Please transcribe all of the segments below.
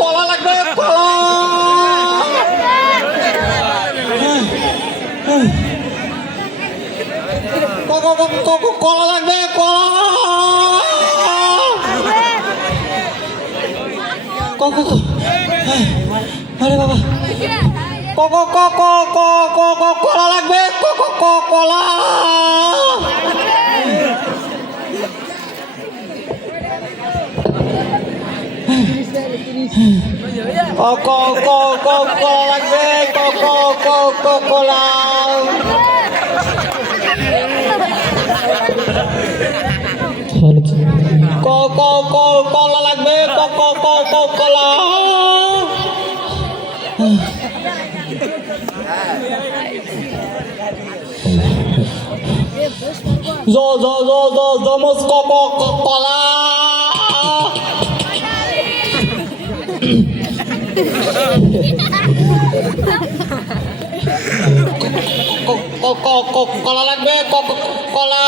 কলা লাগবে কলা কলা লাগবে কলা আরে বাবা কলা লাগবে কলা কলা লাগবে কলা কলা লাগবে কলা জমস কলা কলা লাগবে কলা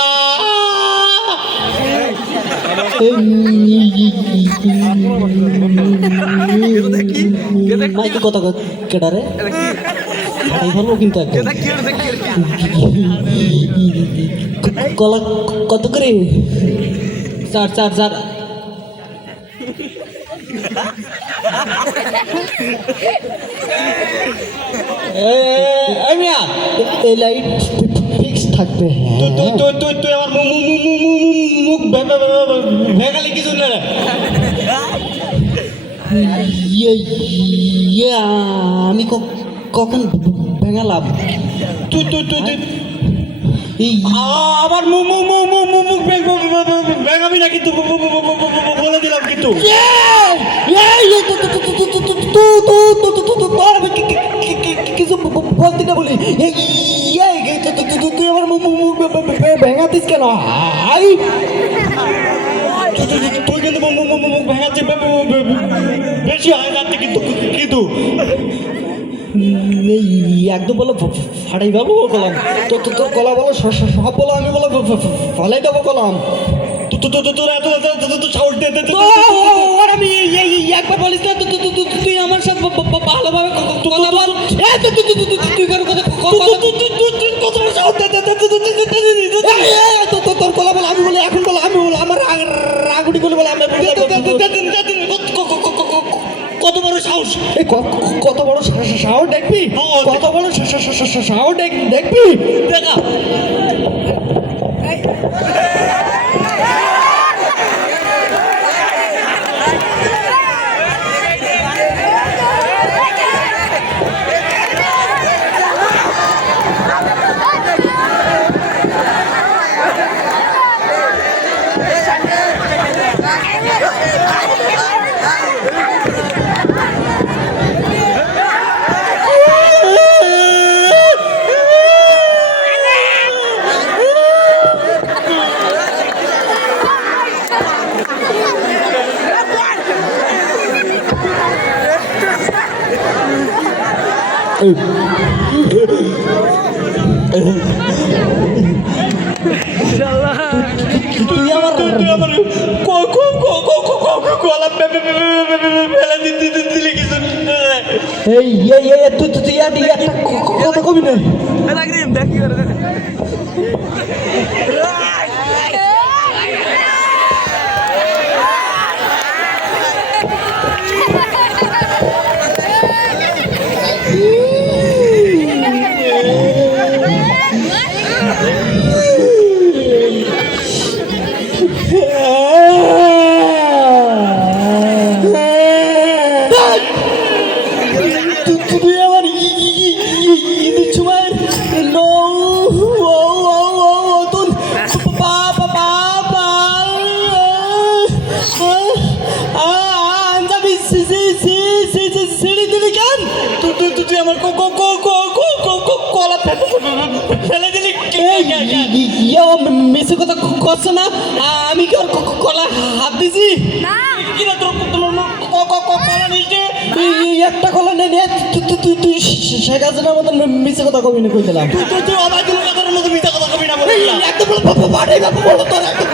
মাইকে কত কেটারে ভালো কিন্তু কলা কত করে চার লাইট ফিক্স থাকবে তুই আমার মুখ ভেঙালি কিছু না আমি কখন ভেঙালাম আমার মুখ ভেঙাবি না কিন্তু বলে দিলাম কিন্তু কিছু বলতে না বলি তুই আমার মুখ ভেঙাতিস কেন তুই কিন্তু মুখ ভেঙাচ্ছি বেশি হয় যাচ্ছে কিন্তু একদম বলো ফাটাই যাবো কলাম তোর কলা বলো সব বলো আমি বলো ফালাই দেবো কলাম তোর এত সাহস দে আমি একবার বলিস না তুই আমার সাথে ভালোভাবে কথা বল তুই কত সাহস তোর কলা বল আমি বলি এখন বলো আমি বলো আমার রাগুটি বলে বলে আমরা কত বড় সাহস কত বড় সাহস দেখবি কত বড় সাহস দেখবি দেখা তুই আমার কলা ফেলে দিলি কিছু তুই একটা কথা কবি না মিছে কথা করছে না আমি কি কলা হাত দিছি একটা কলা নেই তুই শেখ হাসিনার মতন মিছে কথা কবি না কই দিলাম তুই আমার মতো মিছে কথা কবি না একদম পাঠাই বাবু বলো তোর একদম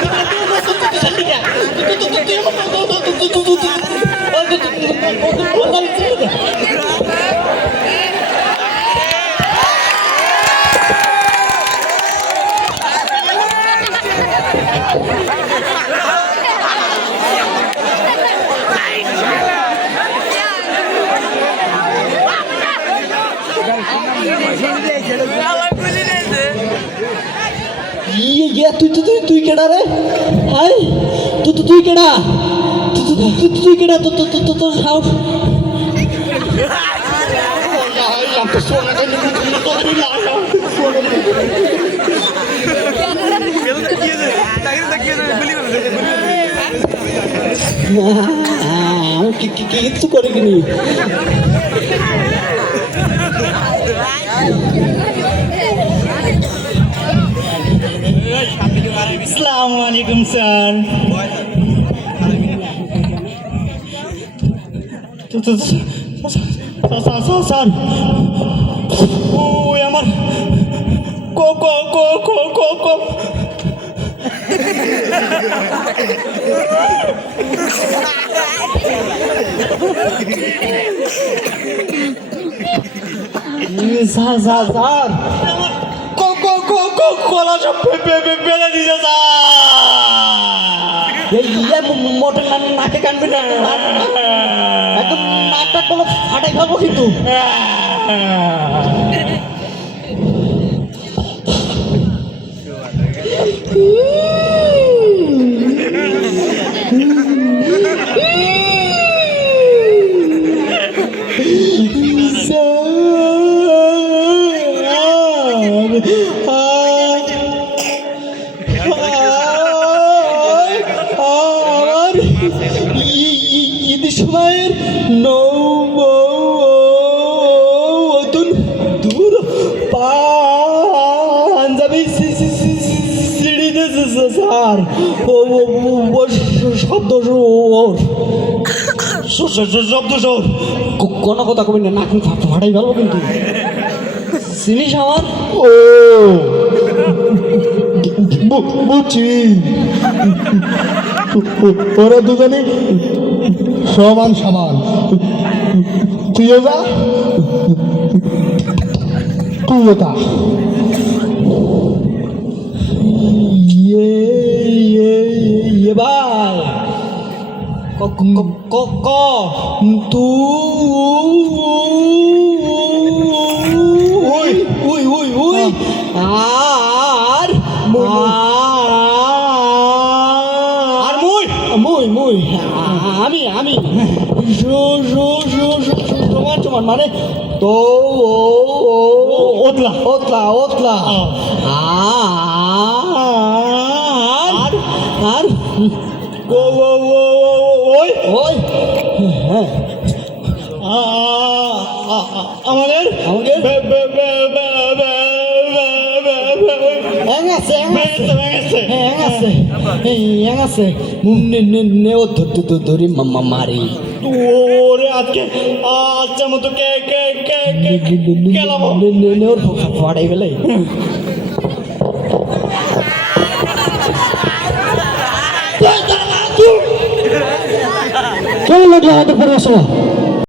তুই কেডা রে? হাই তুই কেডা? তুই কেডা? তোর সাহস কিচ্ছু করে কিনি আসসালামু আলাইকুম স্যার। স্যার ওই আমার কো কো কো কো কো কো স্যার কলা সব ফেলে দিছে স্যার। মোটর নাকে কানবে না, একদম নাকটা কোনো ফাটাই খাবো কিন্তু। ঈদের সময়ের নতুন দূর পাঞ্জাবি সিঁড়িতে স্যার শব্দ কোনো কথা কবি না, নাক ফাটাই ভালো কিন্তু চিনিস আমার। ও বুঝছি, ওরা দুজনে সমান সমান। তুইও যা, তুইও তা। এবার আমি সমান মানে তো ওতলা ওতলা ওতলা আর ওই হ্যাঁ আমাদের ধরি মারি ওরে আজকে আচ্ছা মতো ফাটাই গেলে কেমন লাগলো আমাদের পড়াশোনা?